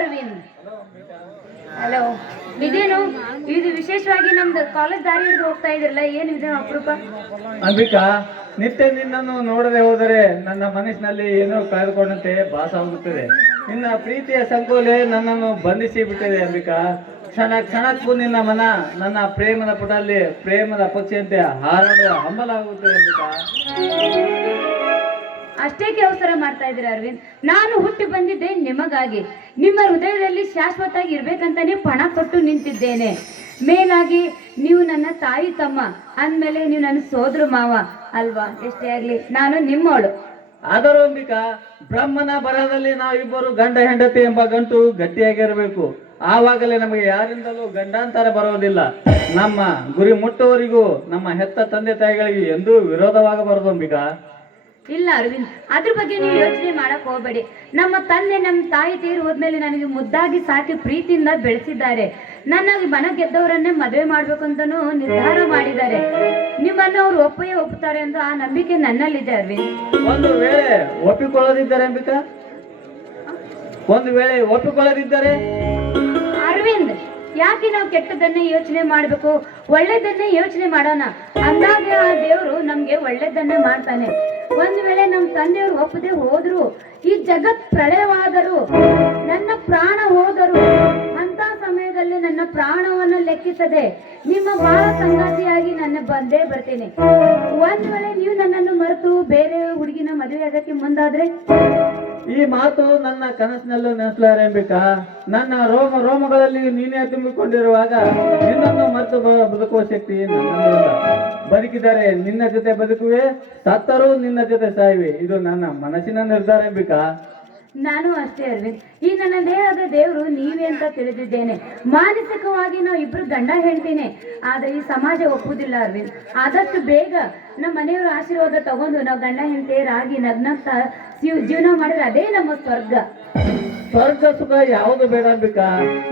Arvind. Hello. ಇದೇನು ಇದು ವಿಶೇಷವಾಗಿ ನಮ್ದು ಕಾಲೇಜ್ ದಾರಿ ಹಿಡಿದು ಹೋಗ್ತಾ ಇದ್ರಲ್ಲ, ಏನು ಇದೆ ಅಪರೂಪ? ಅಂಬಿಕಾ, ನಿತ್ಯ ನಿನ್ನನ್ನು ನೋಡದೆ ಹೋದರೆ ನನ್ನ ಮನಸ್ಸಿನಲ್ಲಿ ಏನೋ ಕಳೆದುಕೊಂಡಂತೆ ಭಾಸವಾಗುತ್ತದೆ. ನಿನ್ನ ಪ್ರೀತಿಯ ಸಂಕೋಲೆ ನನ್ನನ್ನು ಬಂಧಿಸಿ ಬಿಟ್ಟಿದೆ ಅಂಬಿಕಾ. ಕ್ಷಣಕ್ಕೂ ನಿನ್ನ ಮನ ನನ್ನ ಪ್ರೇಮದ ಪುಟಲ್ಲಿ ಪ್ರೇಮದ ಪಕ್ಷಿಯಂತೆ ಹಾರಾಡುವ ಹಂಬಲಾಗುತ್ತದೆ ಅಂಬಿಕಾ. ಅಷ್ಟೇಕೆ ಅವಸರ ಮಾಡ್ತಾ ಇದ್ದೀರ ಅರವಿಂದ್? ನಾನು ಹುಟ್ಟಿ ಬಂದಿದ್ದೆ ನಿಮಗಾಗಿ. ನಿಮ್ಮ ಹೃದಯದಲ್ಲಿ ಶಾಶ್ವತವಾಗಿ ಇರ್ಬೇಕಂತಾನೆ ಪಣ ತೊಟ್ಟು ನಿಂತಿದ್ದೇನೆ. ಮೇಲಾಗಿ ನೀವು ನನ್ನ ತಾಯಿ ತಮ್ಮ ಅಂದಮೇಲೆ ನೀವು ನನ್ನ ಸೋದರ ಮಾವ ಅಲ್ವಾ? ಎಷ್ಟೇ ಆಗ್ಲಿ ನಾನು ನಿಮ್ಮವಳು. ಆದರೂ ಅಂಬಿಕಾ, ಬ್ರಹ್ಮನ ಬರಹದಲ್ಲಿ ನಾವಿಬ್ಬರು ಗಂಡ ಹೆಂಡತಿ ಎಂಬ ಗಂಟು ಗಟ್ಟಿಯಾಗಿರಬೇಕು. ಆವಾಗಲೇ ನಮಗೆ ಯಾರಿಂದಲೂ ಗಂಡಾಂತರ ಬರೋದಿಲ್ಲ. ನಮ್ಮ ಗುರಿ ಮುಟ್ಟುವವರಿಗೂ ನಮ್ಮ ಹೆತ್ತ ತಂದೆ ತಾಯಿಗಳಿಗೆ ಎಂದೂ ವಿರೋಧವಾಗಬಾರದು ಅಂಬಿಕಾ. ಇಲ್ಲ ಅರವಿಂದ್, ಅದ್ರ ಬಗ್ಗೆ ನೀವು ಯೋಚನೆ ಮಾಡಕ್ ಹೋಗ್ಬೇಡಿ. ನಮ್ಮ ತಂದೆ ನಮ್ಮ ತಾಯಿ ತೀರಿ ಹೋದ್ಮೇಲೆ ನನಗೆ ಮುದ್ದಾಗಿ ಸಾಕಿ ಪ್ರೀತಿಯಿಂದ ಬೆಳೆಸಿದ್ದಾರೆ. ನನ್ನ ಮನ ಗೆದ್ದವರನ್ನೇ ಮದುವೆ ಮಾಡ್ಬೇಕು ಅಂತಾನೂ ನಿರ್ಧಾರ ಮಾಡಿದ್ದಾರೆ. ನಿಮ್ಮನ್ನು ಅವ್ರು ಒಪ್ಪುತ್ತಾರೆ ಅಂತ ಆ ನಂಬಿಕೆ ನನ್ನಲ್ಲಿದೆ ಅರವಿಂದ್. ಒಂದು ವೇಳೆ ಒಪ್ಪಿಕೊಳ್ಳದಿದ್ದರೆ ಅಂಬಿಕಾ, ಒಂದು ವೇಳೆ ಒಪ್ಪಿಕೊಳ್ಳದಿದ್ದರೆ? ಅರವಿಂದ್, ಯಾಕೆ ನಾವು ಕೆಟ್ಟದನ್ನೇ ಯೋಚನೆ ಮಾಡ್ಬೇಕು? ಒಳ್ಳೇದನ್ನೇ ಯೋಚನೆ ಮಾಡೋಣ. ಅಂದಾಗ ಆ ದೇವರು ನಮ್ಗೆ ಒಳ್ಳೇದನ್ನೇ ಮಾಡ್ತಾನೆ. ಒಂದು ವೇಳೆ ನಮ್ಮ ತಂದೆಯವರು ಒಪ್ಪದೆ ಹೋದ್ರು, ಈ ಜಗತ್ ಪ್ರಳಯವಾದರು, ನನ್ನ ಪ್ರಾಣ ಹೋದರು, ಅಂತ ಸಮಯದಲ್ಲಿ ನನ್ನ ಪ್ರಾಣವನ್ನು ಲೆಕ್ಕಿಸದೆ ನಿಮ್ಮ ಬಾಳ ಸಂಗಾತಿಯಾಗಿ ನನ್ನ ಬಂದೇ ಬರ್ತೀನಿ. ಒಂದ್ ವೇಳೆ ನೀವು ನನ್ನನ್ನು ಮರೆತು ಬೇರೆ ಹುಡುಗಿನ ಮದುವೆ ಆಗಕ್ಕೆ ಮುಂದಾದ್ರೆ? ಈ ಮಾತು ನನ್ನ ಕನಸಿನಲ್ಲೂ ನೆನೆಸಲಾರೆ ಅಂಬಿಕಾ. ನನ್ನ ರೋಮಗಳಲ್ಲಿ ನೀನೇ ತುಂಬಿಕೊಂಡಿರುವಾಗ ನಿನ್ನನ್ನು ಮರೆತು ಬದುಕುವ ಶಕ್ತಿ ನನ್ನಲ್ಲಿಲ್ಲ. ಬದುಕಿದರೆ ನಿನ್ನ ಜೊತೆ ಬದುಕುವೆ, ಸತ್ತರೂ ನಿನ್ನ ಜೊತೆ ಸಾಯುವೆ. ಇದು ನನ್ನ ಮನಸ್ಸಿನ ನಿರ್ಧಾರ ಅಂಬಿಕಾ. ನಾನು ಅಷ್ಟೇ ಅರವಿಂದ್. ಈ ನನ್ನ ದೇಹದ ದೇವರು ನೀವೇ ಅಂತ ತಿಳಿದಿದ್ದೇನೆ. ಮಾನಸಿಕವಾಗಿ ನಾವು ಇಬ್ರು ಗಂಡ ಹೇಳ್ತೀನಿ, ಆದ್ರೆ ಈ ಸಮಾಜ ಒಪ್ಪುದಿಲ್ಲ ಅರವಿಂದ್. ಆದಷ್ಟು ಬೇಗ ನಮ್ಮ ಮನೆಯವರ ಆಶೀರ್ವಾದ ತಗೊಂಡು ನಾವು ಗಂಡ ಹೆಂಡತಿಯರಾಗಿ ನಗ್ನಗ್ತಾ ಜೀವನ ಮಾಡಿದ್ರೆ ಅದೇ ನಮ್ಮ ಸ್ವರ್ಗ. ಸ್ವರ್ಗ ಸುಖ ಯಾವುದು ಬೇಡ ಅಂಬಿಕಾ.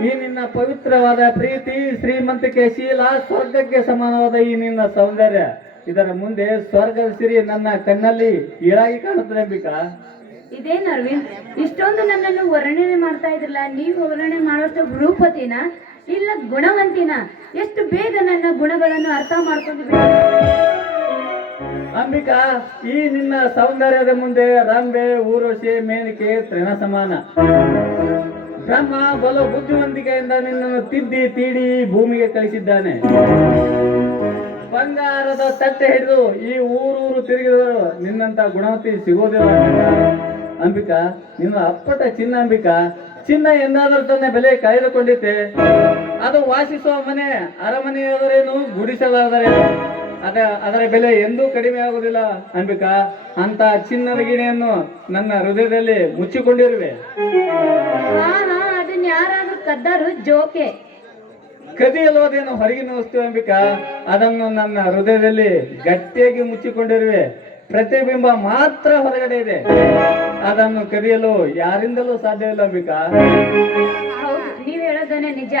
ಈ ನಿನ್ನ ಪವಿತ್ರವಾದ ಪ್ರೀತಿ, ಶ್ರೀಮಂತಿಕೆ, ಶೀಲ ಸ್ವರ್ಗಕ್ಕೆ ಸಮಾನವಾದ ಈ ನಿನ್ನ ಸೌಂದರ್ಯ, ಇದರ ಮುಂದೆ ಸ್ವರ್ಗದ ಸಿರಿ ನನ್ನ ಕಣ್ಣಲ್ಲಿ ಈಳಾಗಿ ಕಾಣುತ್ತದೆ ಅಂಬಿಕಾ. ಇದೇನು ಅರವಿಂದ್, ಇಷ್ಟೊಂದು ನನ್ನನ್ನು ವರ್ಣನೆ ಮಾಡ್ತಾ ಇದ್ರಲ್ಲ, ನೀವು ವರ್ಣನೆ ಮಾಡೋಷ್ಟು ರೂಪತಿನ ಇಲ್ಲ ಗುಣವಂತಿನ? ಎಷ್ಟು ಬೇಗ ನನ್ನ ಗುಣಗಳನ್ನು ಅರ್ಥ ಮಾಡ್ಕೊಂಡು ಅಂಬಿಕಾ, ಈ ನಿನ್ನ ಸೌಂದರ್ಯದ ಮುಂದೆ ರಂಬೆ, ಊರ್ವಶಿ, ಮೇನಿಕೆ ತೃಣ ಸಮಾನ. ಬ್ರಹ್ಮ ಬಲು ಬುದ್ಧಿವಂತಿಕೆಯಿಂದ ನಿನ್ನನ್ನು ತಿದ್ದಿ ತೀಡಿ ಭೂಮಿಗೆ ಕಳಿಸಿದ್ದಾನೆ. ಬಂಗಾರದ ತಟ್ಟೆ ಹಿಡಿದು ಈ ಊರೂರು ತಿರುಗಿದವರು ನಿನ್ನಂತ ಗುಣವತಿ ಸಿಗೋದಿಲ್ಲ ಅಂಬಿಕಾ. ನಿನ್ನ ಅಪ್ಪಟ ಚಿನ್ನ ಅಂಬಿಕಾ. ಚಿನ್ನ ಎಂದಾದರೂ ತನ್ನ ಬೆಲೆ ಕಳೆದುಕೊಂಡಿತ್ತೆ. ಅದು ವಾಸಿಸುವ ಮನೆ ಅರಮನೆಯಾದರೇನು, ಗುಡಿಸಲಾದರೇನು, ಅದರ ಬೆಲೆ ಎಂದೂ ಕಡಿಮೆ ಆಗುವುದಿಲ್ಲ ಅಂಬಿಕಾ. ಅಂತ ಚಿನ್ನದ ಗಿಣಿಯನ್ನು ನನ್ನ ಹೃದಯದಲ್ಲಿ ಮುಚ್ಚಿಕೊಂಡಿರುವೆ. ಅದನ್ನ ಯಾರಾದ್ರೂ ಕದ್ದಾರು ಜೋಕೆ. ಕದಿಯಲೋದೇನು ಹೊರಗಿನ ವಸ್ತು ಅಂಬಿಕಾ. ಅದನ್ನು ನನ್ನ ಹೃದಯದಲ್ಲಿ ಗಟ್ಟಿಯಾಗಿ ಮುಚ್ಚಿಕೊಂಡಿರುವೆ. ಪ್ರತಿಬಿಂಬ ಮಾತ್ರ ಹೊರಗಡೆ ಇದೆ. ಅದನ್ನು ಕದಿಯಲು ಯಾರಿಂದಲೂ ಸಾಧ್ಯವಿಲ್ಲ ಅಂಬಿಕಾ. ಹೌದು, ನೀವ್ ಹೇಳೋದನ್ನೇ ನಿಜ.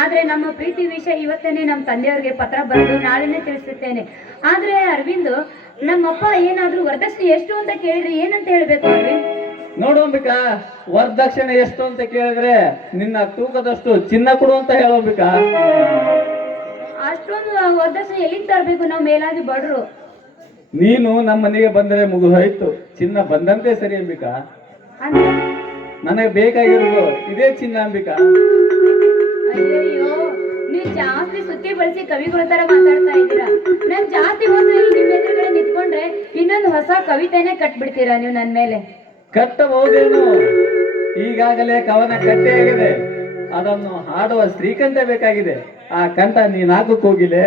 ಆದ್ರೆ ನಮ್ಮ ಪ್ರೀತಿ ವಿಷಯ ಇವತ್ತೇನೆ ನಮ್ಮ ತಂದೆಯವ್ರಿಗೆ ಪತ್ರ ಬರೆದು ನಾಳೆನೆ ತಿಳಿಸುತ್ತೇನೆ. ಆದ್ರೆ ಅರವಿಂದ್, ನಮ್ಮಪ್ಪ ಏನಾದ್ರೂ ವರದಕ್ಷಿಣೆ ಎಷ್ಟು ಅಂತ ಕೇಳಿದ್ರೆ ಏನಂತ ಹೇಳ್ಬೇಕು ಅರವಿಂದ್? ನೋಡು ಅಂಬಿಕಾ, ವರದಕ್ಷಿಣೆ ಎಷ್ಟು ಅಂತ ಕೇಳಿದ್ರೆ ನಿನ್ನ ತೂಕದಷ್ಟು ಚಿನ್ನ ಕೊಡು ಅಂತ ಹೇಳೋ ಅಂಬಿಕಾ. ಅಷ್ಟೊಂದು ವರದಕ್ಷಿಣೆ ಎಲ್ಲಿಂದ ತರಬೇಕು? ನಾವು ಮೇಲಾಗಿ ಬಡ್ರು. ನೀನು ನಮ್ಮ ಮನೆಗೆ ಬಂದರೆ ಮುಗಿದೋಯ್ತು, ಚಿನ್ನ ಬಂದಂತೆ ಸರಿ ಅಂಬಿಕಾ. ನನಗೆ ಬೇಕಾಗಿರೋದು ಇದೇ ಚಿನ್ನ ಅಂಬಿಕಾ. ಅಯ್ಯಯ್ಯೋ, ನೀವ್ ಜಾಸ್ತಿ ಸುತ್ತಿ ಬಳಸಿ ಕವಿಗಳ ತರ ಮಾತಾಡ್ತಾ ಇದ್ದೀರಾ. ನನ್ ಜಾಸ್ತಿ ಹೋದ್ರೆ ಇಲ್ಲಿ ನಿಮ್ ಎದುರುಗಡೆ ನಿಂತ್ಕೊಂಡ್ರೆ ಇನ್ನೊಂದು ಹೊಸ ಕವಿತೆನೆ ಕಟ್ಬಿಡ್ತೀರಾ ನೀವು ನನ್ ಮೇಲೆ. ಕಟ್ಟಬಹುದೇನು? ಈಗಾಗಲೇ ಕವನ ಕಟ್ಟೆಯಾಗಿದೆ. ಅದನ್ನು ಹಾಡುವ ಶ್ರೀಕಂಠ ಬೇಕಾಗಿದೆ. ಆ ಕಂಠ ನೀನ್ ಹಾಕಕ್ ಹೋಗಿಲೆ.